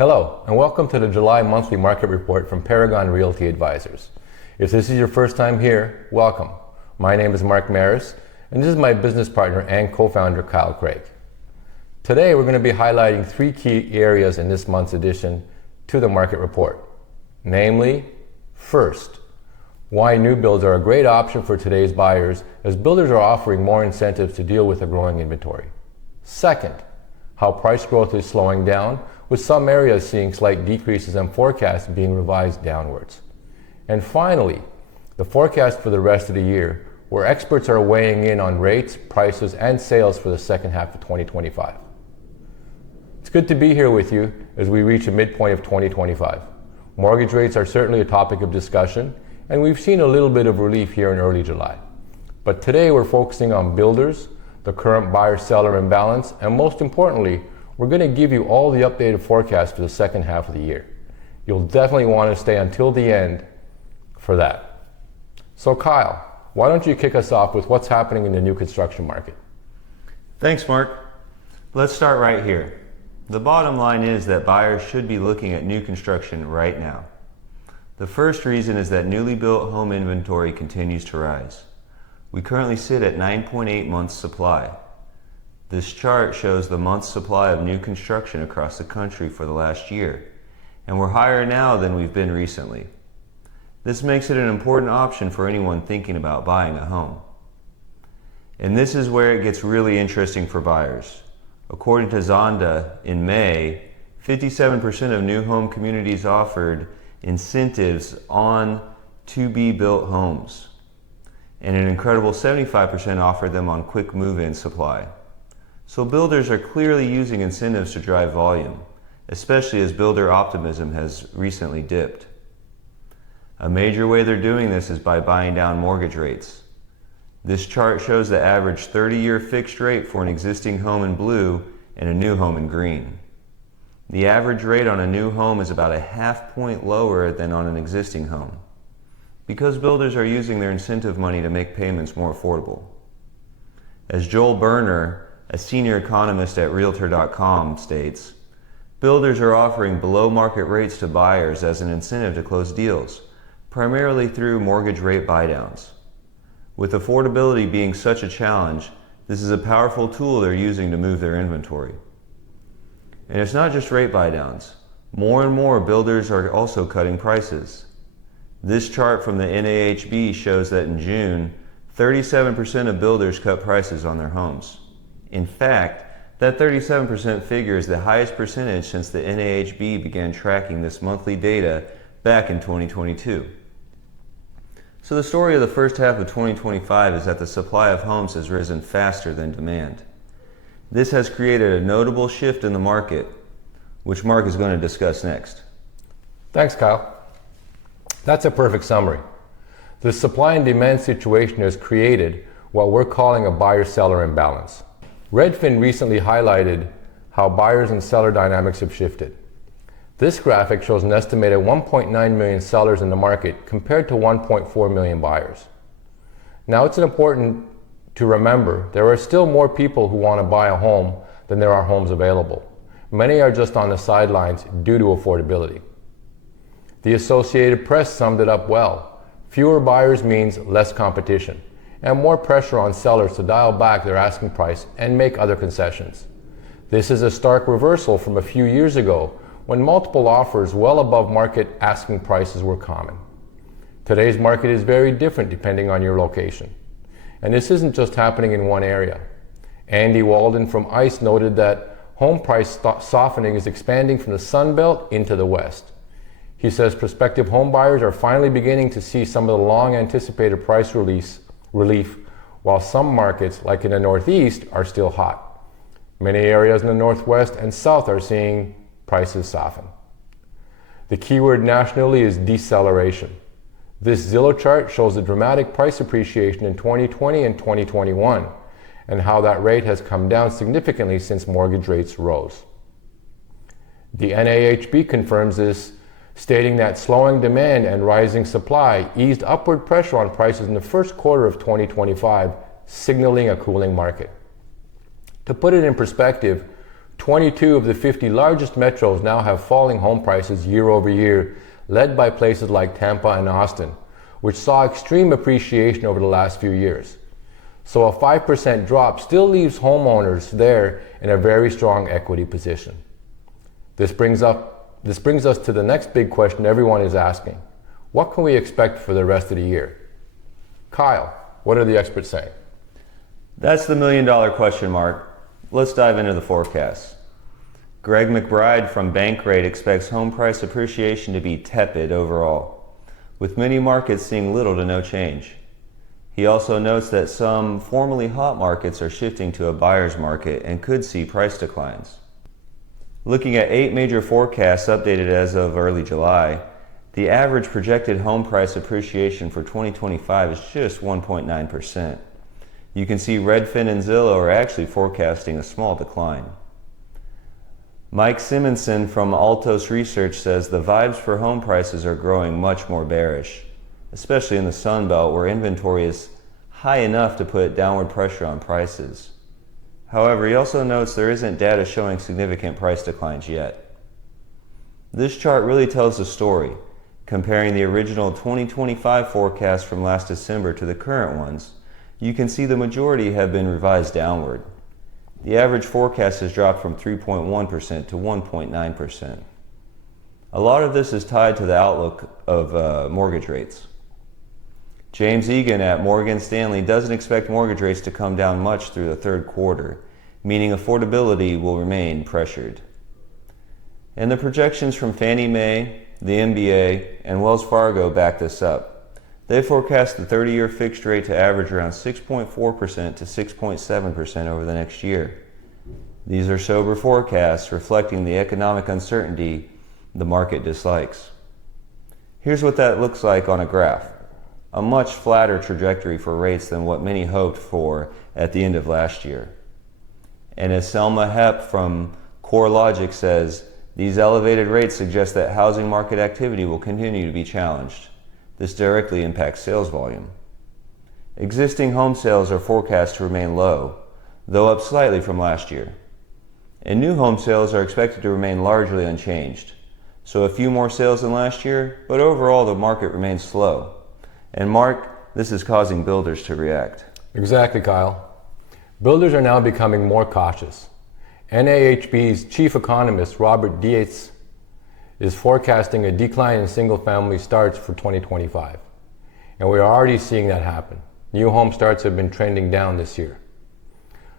Hello, and welcome to the July monthly market report from Paragon Realty Advisors. If this is your first time here, welcome. My name is Mark Meras, and this is my business partner and co-founder Kyle Kreick. Today we're going to be highlighting three key areas in this month's addition to the market report. Namely, first, why new builds are a great option for today's buyers as builders are offering more incentives to deal with a growing inventory. Second, how price growth is slowing down, with some areas seeing slight decreases and forecasts being revised downwards. And finally, the forecast for the rest of the year, where experts are weighing in on rates, prices, and sales for the second half of 2025. It's good to be here with you as we reach a midpoint of 2025. Mortgage rates are certainly a topic of discussion, and we've seen a little bit of relief here in early July. But today we're focusing on builders, the current buyer-seller imbalance, and most importantly, we're going to give you all the updated forecasts for the second half of the year. You'll definitely want to stay until the end for that. So Kyle, why don't you kick us off with what's happening in the new construction market? Thanks, Mark. Let's start right here. The bottom line is that buyers should be looking at new construction right now. The first reason is that newly built home inventory continues to rise. We currently sit at 9.8 months supply. This chart shows the month's supply of new construction across the country for the last year, and we're higher now than we've been recently. This makes it an important option for anyone thinking about buying a home. And this is where it gets really interesting for buyers. According to Zonda, in May, 57% of new home communities offered incentives on to-be-built homes, and an incredible 75% offered them on quick move-in supply. So builders are clearly using incentives to drive volume, especially as builder optimism has recently dipped. A major way they're doing this is by buying down mortgage rates. This chart shows the average 30-year fixed rate for an existing home in blue and a new home in green. The average rate on a new home is about a half point lower than on an existing home, because builders are using their incentive money to make payments more affordable. As Joel Berner, a senior economist at Realtor.com, states, builders are offering below market rates to buyers as an incentive to close deals, primarily through mortgage rate buydowns. With affordability being such a challenge, this is a powerful tool they're using to move their inventory. And it's not just rate buydowns. More and more builders are also cutting prices. This chart from the NAHB shows that in June, 37% of builders cut prices on their homes. In fact, that 37% figure is the highest percentage since the NAHB began tracking this monthly data back in 2022. So the story of the first half of 2025 is that the supply of homes has risen faster than demand. This has created a notable shift in the market, which Mark is going to discuss next. Thanks, Kyle. That's a perfect summary. The supply and demand situation has created what we're calling a buyer-seller imbalance. Redfin recently highlighted how buyers and seller dynamics have shifted. This graphic shows an estimated 1.9 million sellers in the market compared to 1.4 million buyers. Now it's important to remember there are still more people who want to buy a home than there are homes available. Many are just on the sidelines due to affordability. The Associated Press summed it up well. Fewer buyers means less competition and more pressure on sellers to dial back their asking price and make other concessions. This is a stark reversal from a few years ago when multiple offers well above market asking prices were common. Today's market is very different depending on your location. And this isn't just happening in one area. Andy Walden from ICE noted that home price softening is expanding from the Sun Belt into the West. He says prospective home buyers are finally beginning to see some of the long-anticipated price relief, while some markets, like in the Northeast, are still hot. Many areas in the Northwest and South are seeing prices soften. The keyword nationally is deceleration. This Zillow chart shows the dramatic price appreciation in 2020 and 2021, and how that rate has come down significantly since mortgage rates rose. The NAHB confirms this, stating that slowing demand and rising supply eased upward pressure on prices in the first quarter of 2025, signaling a cooling market. To put it in perspective, 22 of the 50 largest metros now have falling home prices year over year, led by places like Tampa and Austin, which saw extreme appreciation over the last few years. So a 5% drop still leaves homeowners there in a very strong equity position. This brings us to the next big question everyone is asking. What can we expect for the rest of the year? Kyle, what are the experts saying? That's the million-dollar question, Mark. Let's dive into the forecast. Greg McBride from Bankrate expects home price appreciation to be tepid overall, with many markets seeing little to no change. He also notes that some formerly hot markets are shifting to a buyer's market and could see price declines. Looking at 8 major forecasts updated as of early July, the average projected home price appreciation for 2025 is just 1.9%. You can see Redfin and Zillow are actually forecasting a small decline. Mike Simonson from Altos Research says the vibes for home prices are growing much more bearish, especially in the Sun Belt where inventory is high enough to put downward pressure on prices. However, he also notes there isn't data showing significant price declines yet. This chart really tells the story, comparing the original 2025 forecast from last December to the current ones. You can see the majority have been revised downward. The average forecast has dropped from 3.1% to 1.9%. A lot of this is tied to the outlook of mortgage rates. James Egan at Morgan Stanley doesn't expect mortgage rates to come down much through the third quarter, meaning affordability will remain pressured. And the projections from Fannie Mae, the MBA, and Wells Fargo back this up. They forecast the 30-year fixed rate to average around 6.4% to 6.7% over the next year. These are sober forecasts reflecting the economic uncertainty the market dislikes. Here's what that looks like on a graph. A much flatter trajectory for rates than what many hoped for at the end of last year. And as Selma Hepp from CoreLogic says, these elevated rates suggest that housing market activity will continue to be challenged. This directly impacts sales volume. Existing home sales are forecast to remain low, though up slightly from last year. And new home sales are expected to remain largely unchanged. So a few more sales than last year, but overall the market remains slow. And Mark, this is causing builders to react. Exactly, Kyle. Builders are now becoming more cautious. NAHB's chief economist, Robert Dietz, is forecasting a decline in single-family starts for 2025. And we are already seeing that happen. New home starts have been trending down this year.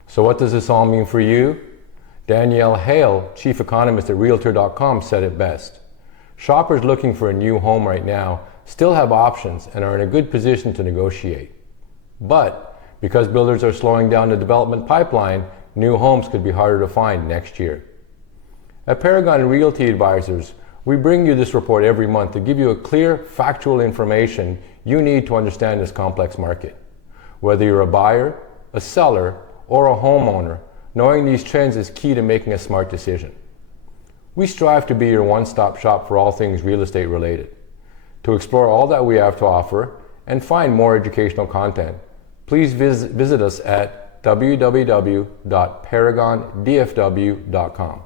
So what does this all mean for you? Danielle Hale, chief economist at Realtor.com, said it best. Shoppers looking for a new home right now still have options and are in a good position to negotiate. But because builders are slowing down the development pipeline, new homes could be harder to find next year. At Paragon Realty Advisors, we bring you this report every month to give you a clear, factual information you need to understand this complex market. Whether you're a buyer, a seller, or a homeowner, knowing these trends is key to making a smart decision. We strive to be your one-stop shop for all things real estate related. To explore all that we have to offer and find more educational content, please visit us at www.paragondfw.com.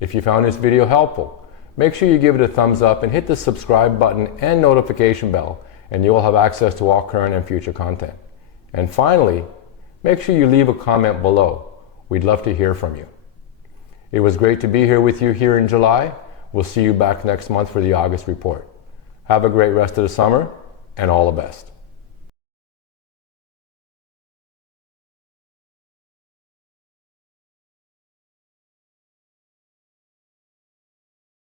If you found this video helpful, make sure you give it a thumbs up and hit the subscribe button and notification bell, and you will have access to all current and future content. And finally, make sure you leave a comment below. We'd love to hear from you. It was great to be here with you here in July. We'll see you back next month for the August report. Have a great rest of the summer and all the best.